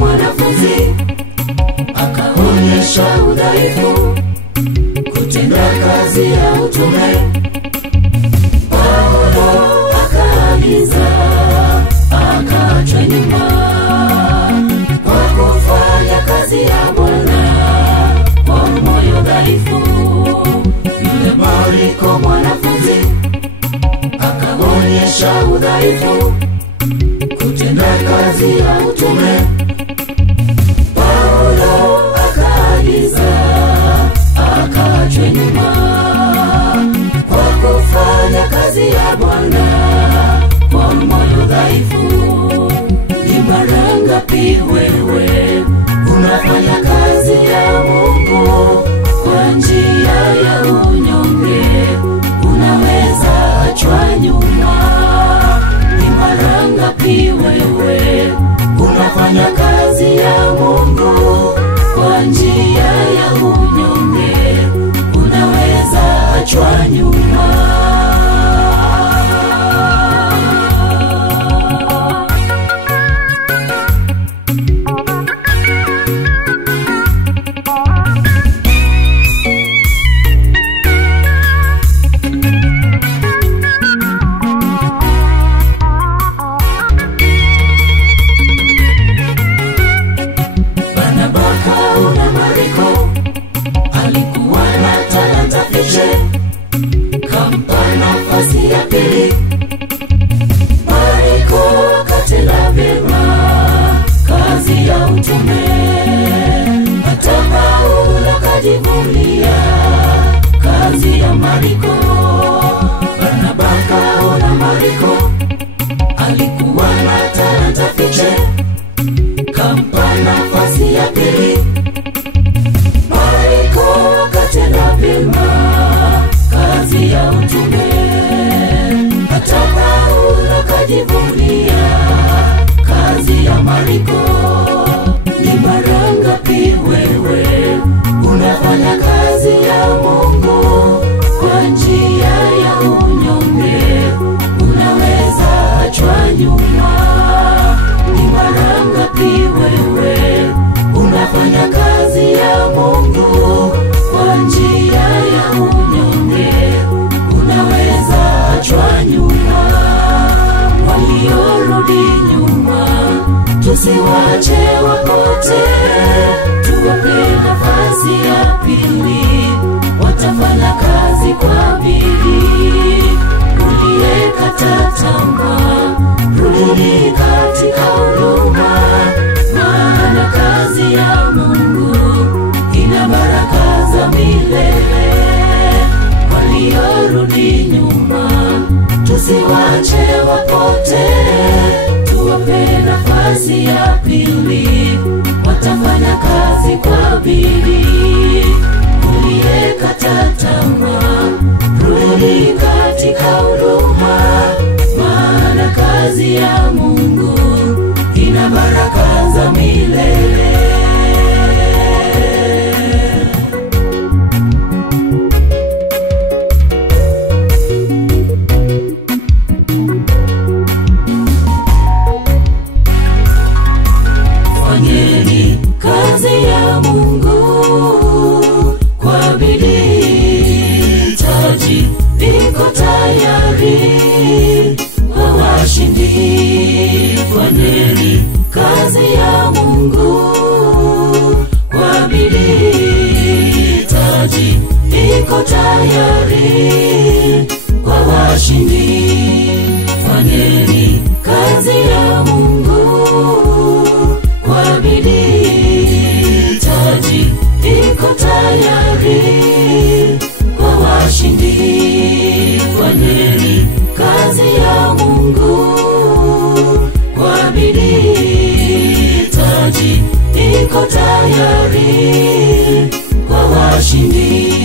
Mwanafunzi akaonyesha udhaifu kutenda kazi ya utume. Paulo akaagiza akaachwa nyuma kwa kufanya kazi ya Bwana kwa moyo dhaifu. Yule Mariko mwanafunzi akaonyesha udhaifu kutenda kazi ya utume. Paulo akaagiza akaachwa nyuma kwa kufanya kazi ya Bwana kwa moyo dhaifu. Ni mara ngapi wewe unafanya kazi ya Mungu kwa njia ya unyonge, unaweza achwa nyuma? Ni mara ngapi wewe unafanya kazi ya Mungu kwa njia ya unyonge, unaweza achwa nyuma? Kampa nafasi ya pili. Mariko akatenda vyema kazi ya utume. Hata Paulo akajivunia kazi ya Mariko. Barnaba akaona Mariko alikuwa na talanta fiche, kampa nafasi ya pili. Mariko akatenda vyema kazi ya utume. Hata Paulo akajivunia kazi ya Mariko. Ni mara ngapi wewe unafanya kazi ya Mungu kwa njia ya unyonge, unaweza achwa nyuma? Ni mara ngapi wewe unafanya kazi ya Mungu kwa njia ya unyonge, unaweza achwa nyuma? Waliorudi nyuma tusiwache wapote, tuwape nafasi ya pili, watafanya kazi kwa bidii. Uliyekata tamaa, rudi katika huduma, maana kazi ya Mungu ina baraka za milele. Waliorudi nyuma tusiwache wapote, tuwape nafasi ya pili, watafanya kazi kwa bidii. Uliyekata tamaa, rudi katika huduma, maana kazi ya Mungu ina baraka za milele. Fanyeni kazi ya Mungu kwa bidii, taji liko tayari kwa washindi. Fanyeni kazi ya Mungu kwa bidii, taji liko tayari kwa washindi. Fanyeni kazi ya Mungu kwa bidii, taji iko tayari kwa washindi. Fanyeni kazi ya Mungu kwa bidii, taji iko tayari kwa washindi.